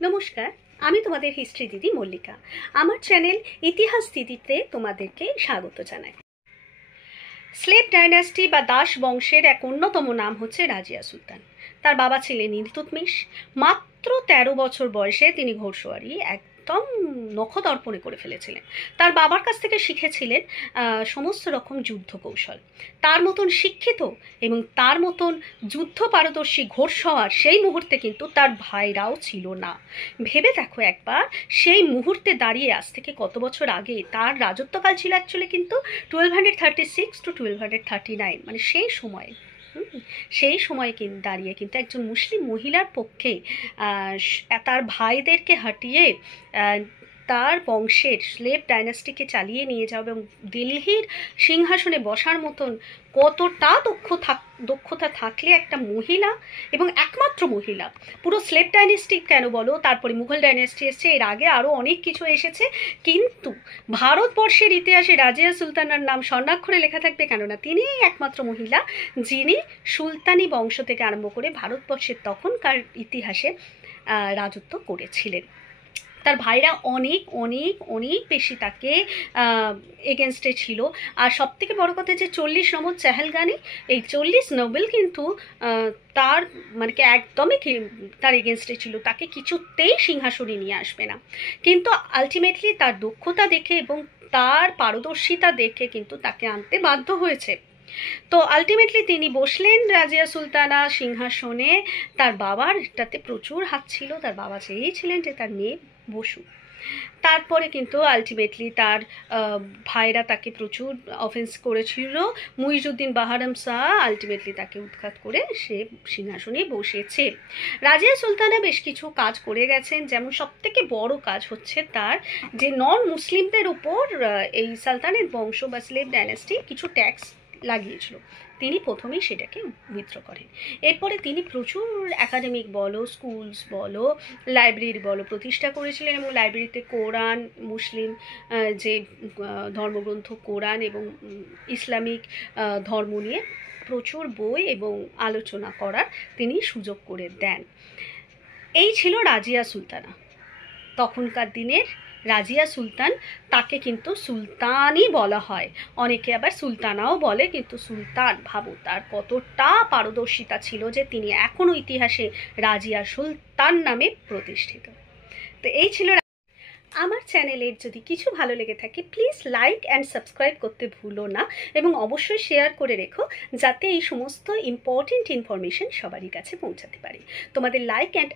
নমস্কার, আমি তোমাদের হিস্ট্রি দিদি মল্লিকা। আমার চ্যানেল ইতিহাস দিদিতে তোমাদেরকে স্বাগত জানাই। স্লেভ ডাইনাস্টি বা দাস বংশের এক অন্যতম নাম হচ্ছে রাজিয়া সুলতান। তার বাবা ছিলেন ইলতুৎমিশ। মাত্র 13 বছর বয়সে তিনি ঘোড়সওয়ারি একদম নখদর্পণে করে ফেলেছিলেন। তার বাবার কাছ থেকে শিখেছিলেন সমস্ত রকম যুদ্ধ কৌশল। তার মতন শিক্ষিত এবং তার মতন যুদ্ধ পারদর্শী ঘোড়সওয়ার সেই মুহূর্তে কিন্তু তার ভাইরাও ছিল না। ভেবে দেখো একবার, সেই মুহূর্তে দাঁড়িয়ে আজ থেকে কত বছর আগে। তার রাজত্বকাল ছিল অ্যাকচুয়ালি কিন্তু 1236 to 1239, মানে সেই সময়ে দাঁড়িয়ে কিন্তু একজন মুসলিম মহিলার পক্ষে তার ভাইদেরকে হাঁটিয়ে তার বংশের স্লেভ ডাইনাস্টিকে চালিয়ে নিয়ে যাওয়া এবং দিল্লির সিংহাসনে বসার মতন কতটা দক্ষতা থাকলে একটা মহিলা, এবং একমাত্র মহিলা, পুরো স্লেভ ডাইনাস্টি কেন বলো, তারপরে মুঘল ডাইনাস্টি এসছে, এর আগে আরও অনেক কিছু এসেছে, কিন্তু ভারতবর্ষের ইতিহাসে রাজিয়া সুলতানার নাম স্বর্ণাক্ষরে লেখা থাকবে, কেননা তিনিই একমাত্র মহিলা যিনি সুলতানি বংশ থেকে আরম্ভ করে ভারতবর্ষের তখনকার ইতিহাসে রাজত্ব করেছিলেন। তার ভাইরা অনেক অনেক অনেক বেশি তাকে এগেনস্টে ছিল। আর সব থেকে বড়ো কথা যে 40 নম্বর চেহেলগানি, এই 40 নোবেল কিন্তু তার মানে কি একদমই তার এগেনস্টে ছিল, তাকে কিছুতেই সিংহাসনে নিয়ে আসবে না। কিন্তু আলটিমেটলি তার দক্ষতা দেখে এবং তার পারদর্শিতা দেখে কিন্তু তাকে আনতে বাধ্য হয়েছে। তো আলটিমেটলি তিনি বসলেন রাজিয়া সুলতানা সিংহাসনে। তার বাবার এটাতে প্রচুর হাত ছিল, তার বাবা চেয়েছিলেন যে তার মেয়ে বসুক। তারপরে কিন্তু আলটিমেটলি তার ভাইরা তাকে প্রচুর অফেন্স করেছিল। মুইজউদ্দিন বাহারাম শাহ আলটিমেটলি তাকে উৎখাত করে সে সিংহাসনে বসেছে। রাজিয়া সুলতানা বেশ কিছু কাজ করে গেছেন, যেমন সবথেকে বড় কাজ হচ্ছে তার যে নন মুসলিমদের উপর এই সালতানের বংশ বা স্লেভ ডাইনাস্টি কিছু ট্যাক্স লাগিয়েছিল, তিনি প্রথমেই সেটাকে উইথড্র করেন। এরপরে তিনি প্রচুর একাডেমিক বলো, স্কুলস বলো, লাইব্রেরি বলো প্রতিষ্ঠা করেছিলেন, এবং লাইব্রেরিতে কোরআন, মুসলিম যে ধর্মগ্রন্থ কোরআন এবং ইসলামিক ধর্ম নিয়ে প্রচুর বই এবং আলোচনা করার তিনি সুযোগ করে দেন। এই ছিল রাজিয়া সুলতানা, তখনকার দিনের রাজিয়া সুলতান। তাকে কিন্তু সুলতানই বলা হয়, অনেকে আবার সুলতানাও বলে, কিন্তু সুলতান, ভাবো তার কতটা পারদর্শিতা ছিল যে তিনি এখনও ইতিহাসে রাজিয়া সুলতান নামে প্রতিষ্ঠিত। তো এই ছিল আমার চ্যানেলের। যদি কিছু ভালো লেগে থাকে প্লিজ লাইক অ্যান্ড সাবস্ক্রাইব করতে ভুলো না, এবং অবশ্যই শেয়ার করে রেখো যাতে এই সমস্ত ইম্পর্টেন্ট ইনফরমেশন সবারই কাছে পৌঁছাতে পারে। তোমাদের লাইক অ্যান্ড